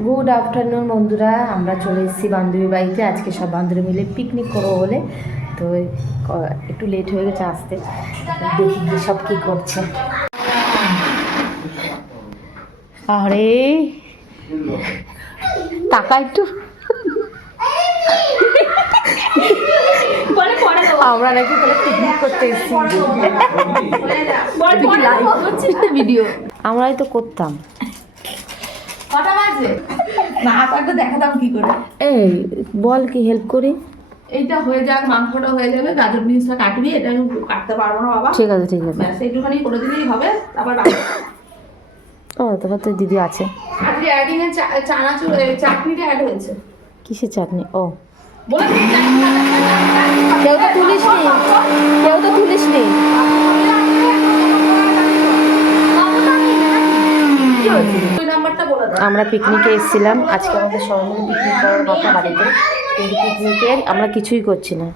Good afternoon বন্ধুরা, আমরা চলে এসেছি বান্ধবীর বাড়িতে। আজকে সব বান্ধবী মিলে পিকনিক করবো বলে, তো একটু লেট হয়ে গেছে আসতে। দেখি গিয়ে সব কী করছে। আরে টাকা একটু আমরা নাকি তাহলে পিকনিক করতে এসেছি। ভিডিও আমরাই তো করতাম। কটা বাজে? না আপাতত দেখাতাম কি করে। এই বল কি হেল্প করি। এইটা হয়ে যাক, মাংসটা হয়ে যাবে, গাজর বিনসটা কাটবি। এটা আমি কাটতে পারবো না বাবা। ঠিক আছে ঠিক আছে। ব্যাস এইটুখানি করে দিলেই হবে। তারপর বাকি ও তারপর তো দিদি আছে। আজকে অ্যাডিং এর চাটনিটা অ্যাড হয়েছে। কিসের চাটনি? ও বলে কেউ তো তুলিস নি, কেউ তো তুলিস নি। ওই নাম্বারটা বলে দাও। আমরা পিকনিকে এসেছিলাম আজকে, আমাদের সবাই মিলে পিকনিক করার কথা বাড়িতে, কিন্তু পিকনিকের আমরা কিছুই করছি না।